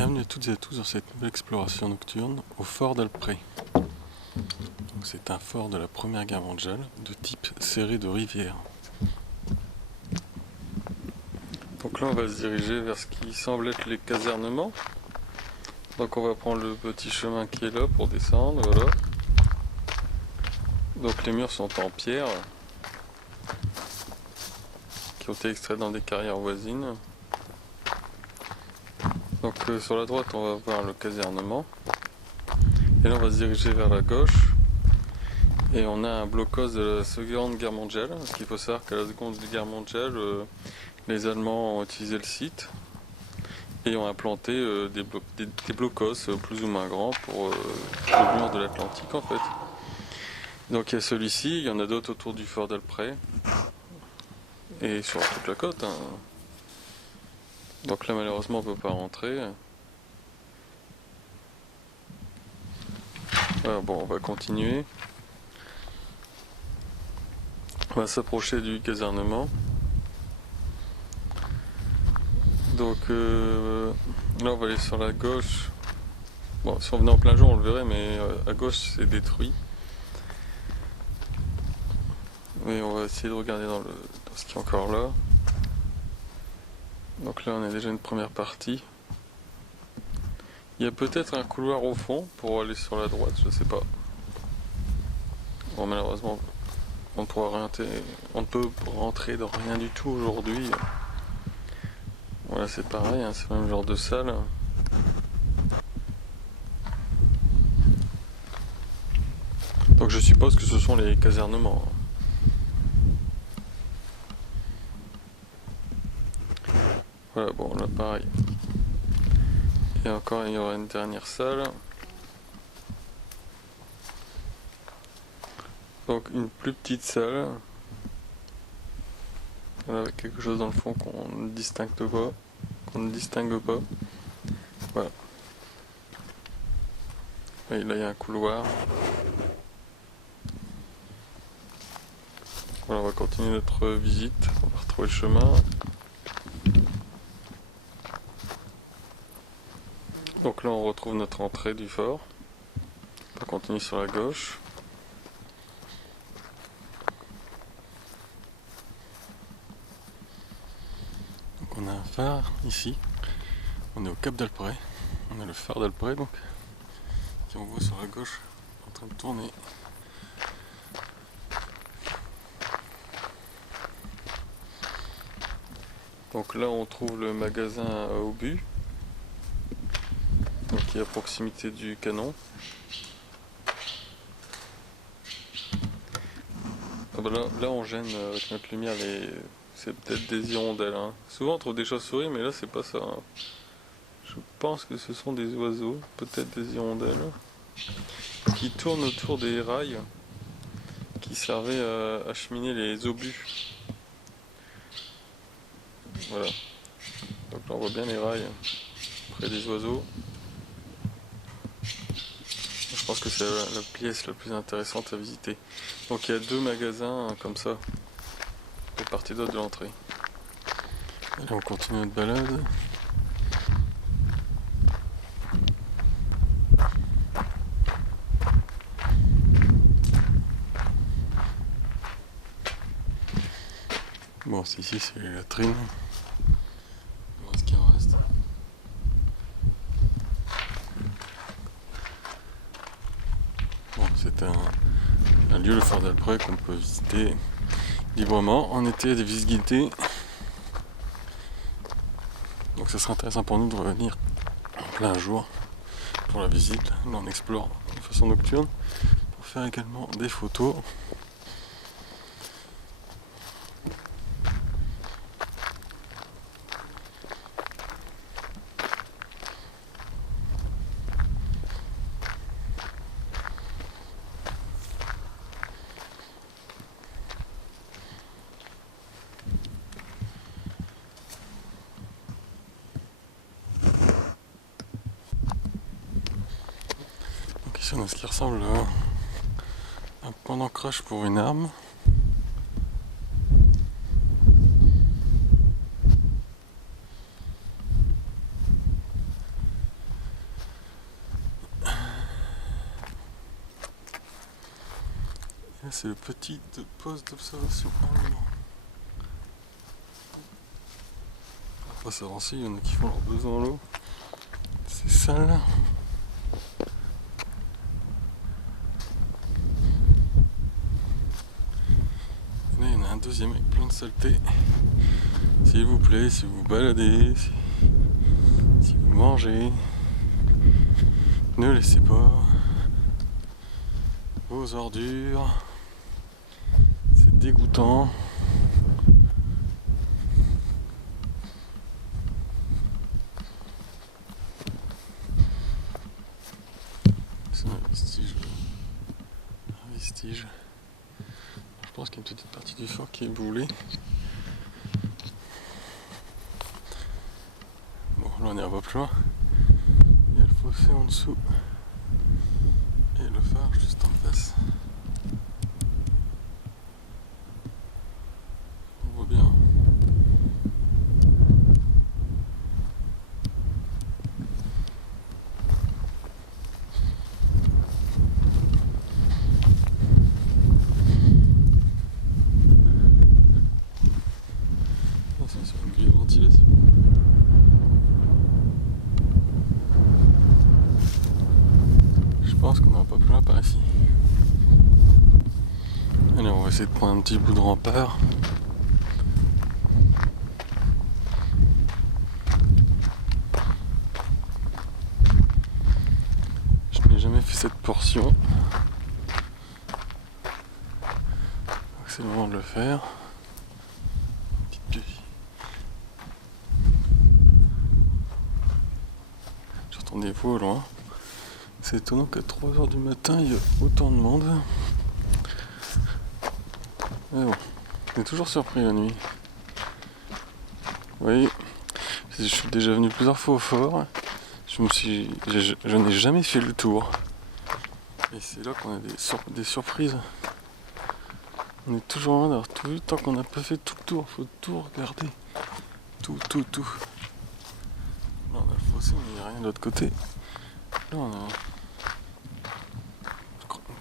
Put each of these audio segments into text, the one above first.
Bienvenue à toutes et à tous dans cette nouvelle exploration nocturne au fort d'Alprey. C'est un fort de la Première Guerre mondiale de type serré de rivière. Donc là on va se diriger vers ce qui semble être les casernements. Donc on va prendre le petit chemin qui est là pour descendre, voilà. Donc les murs sont en pierre, qui ont été extraits dans des carrières voisines. Donc sur la droite on va voir le casernement. Et là on va se diriger vers la gauche. Et on a un blocos de la Seconde Guerre mondiale. Parce qu'il faut savoir qu'à la Seconde Guerre mondiale, les Allemands ont utilisé le site et ont implanté des blocos plus ou moins grands pour le mur de l'Atlantique en fait. Donc il y a celui-ci, il y en a d'autres autour du fort d'Alprey et sur toute la côte. Donc là malheureusement on ne peut pas rentrer. Voilà, bon, on va continuer. On va s'approcher du casernement. Donc là on va aller sur la gauche. Bon, si on venait en plein jour on le verrait, mais à gauche c'est détruit. Mais on va essayer de regarder dans ce qui est encore là. Donc là on a déjà une première partie. Il y a peut-être un couloir au fond pour aller sur la droite, je sais pas. Bon, malheureusement on ne peut rentrer dans rien du tout aujourd'hui. Voilà, c'est pareil, hein, c'est le même genre de salle. Donc je suppose que ce sont les casernements. Voilà, bon là pareil. Et encore il y aura une dernière salle. Donc une plus petite salle. Voilà, avec quelque chose dans le fond qu'on ne distingue pas. Voilà. Et là il y a un couloir. Voilà, on va continuer notre visite. On va retrouver le chemin. Donc là on retrouve notre entrée du fort. On va continuer sur la gauche. Donc on a un phare ici. On est au cap d'Alprey. On a le phare d'Alprey donc. Qui on voit sur la gauche en train de tourner. Donc là on trouve le magasin à obus. Donc qui est à proximité du canon. Ah bah là on gêne avec notre lumière c'est peut-être des hirondelles. Hein. Souvent on trouve des chauves-souris mais là c'est pas ça. Hein. Je pense que ce sont des oiseaux, peut-être des hirondelles, qui tournent autour des rails qui servaient à acheminer les obus. Voilà. Donc là on voit bien les rails près des oiseaux. Je pense que c'est la pièce la plus intéressante à visiter. Donc il y a deux magasins comme ça, de part et d'autre de l'entrée. Allez, on continue notre balade. Bon, ici c'est les latrines. Voilà ce qu'il en reste. Bon, c'est un lieu, le fort d'Alprey, qu'on peut visiter librement. En été, il y a des visites guidées. Donc ça sera intéressant pour nous de revenir en plein jour pour la visite. Là on explore de façon nocturne pour faire également des photos. Ici on a ce qui ressemble à un point d'ancrage pour une arme. Là c'est le petit poste d'observation allemand. On va s'avancer, il y en a qui font leur besoin en l'eau. C'est sale. Là il y en a un deuxième avec plein de saleté. S'il vous plaît, si vous vous baladez, si vous mangez, ne laissez pas vos ordures. C'est dégoûtant. C'est un vestige. Un vestige. Je pense qu'il y a une petite partie du fort qui est boulée. Bon, là on est un peu plus loin. Il y a le fossé en dessous. Et le phare juste en face. On voit bien. C'est sur une grille de ventilation. Je pense qu'on n'aura pas plus loin par ici. Allez, on va essayer de prendre un petit bout de rempart. Je n'ai jamais fait cette portion. Donc c'est le moment de le faire. Petite pie. J'entends des voix au loin. C'est étonnant qu'à 3h du matin il y a autant de monde. Mais bon, on est toujours surpris la nuit. Vous voyez, je suis déjà venu plusieurs fois au fort. Je n'ai jamais fait le tour. Et c'est là qu'on a des surprises. On est toujours loin d'avoir tout vu tant qu'on n'a pas fait tout le tour. Faut tout regarder. Tout. Là on a le fossé, mais il n'y a rien de l'autre côté. Là on a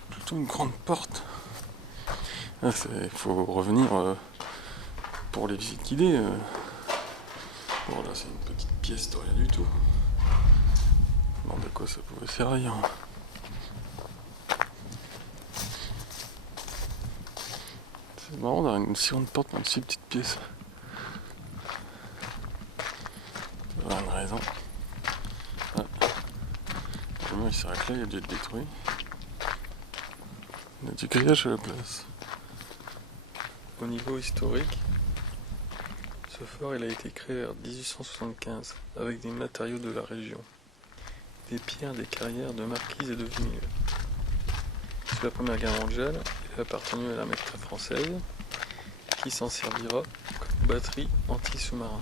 plutôt une grande porte. Il faut revenir pour les visites guidées. Bon là c'est une petite pièce de rien du tout. Bon, de quoi ça pouvait servir. C'est marrant d'avoir une si grande porte dans une si petite pièce. Il y a une raison. Ah. Le mur il s'arrête là, il a dû être détruit. Il y a du grillage à la place. Au niveau historique, ce fort il a été créé vers 1875 avec des matériaux de la région. Des pierres des carrières de Marquise et de Vimille. Sous la Première Guerre mondiale, il a appartenu à l'armée de terre française, qui s'en servira comme batterie anti-sous-marin.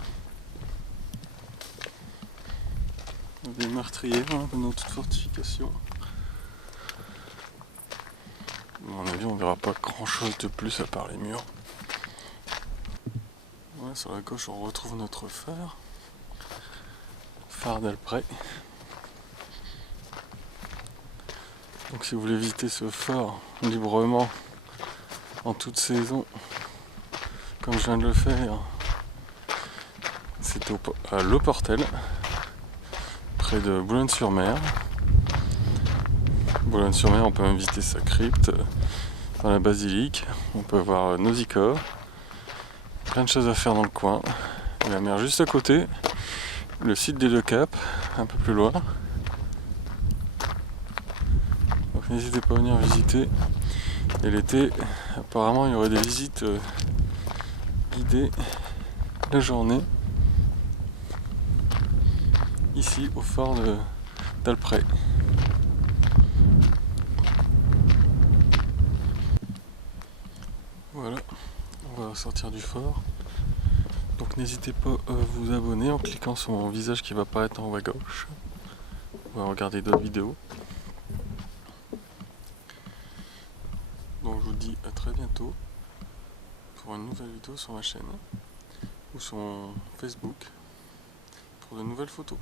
Des meurtriers dans toute fortification. À mon avis, on verra pas grand chose de plus à part les murs. Ouais, sur la gauche, on retrouve notre phare d'Alprey. Donc si vous voulez visiter ce phare librement en toute saison, comme je viens de le faire, c'est à Le Portel, près de Boulogne-sur-Mer. Boulogne-sur-Mer, on peut même visiter sa crypte, dans la basilique, on peut voir Nausicaa, plein de choses à faire dans le coin. Et la mer juste à côté, le site des Deux Caps, un peu plus loin. Donc n'hésitez pas à venir visiter. Et l'été, apparemment il y aurait des visites guidées la journée ici au fort d'Alprey. Voilà, on va sortir du fort. Donc n'hésitez pas à vous abonner en cliquant sur mon visage qui va apparaître en haut à gauche. On va regarder d'autres vidéos. Donc je vous dis à très bientôt pour une nouvelle vidéo sur ma chaîne ou sur mon Facebook pour de nouvelles photos.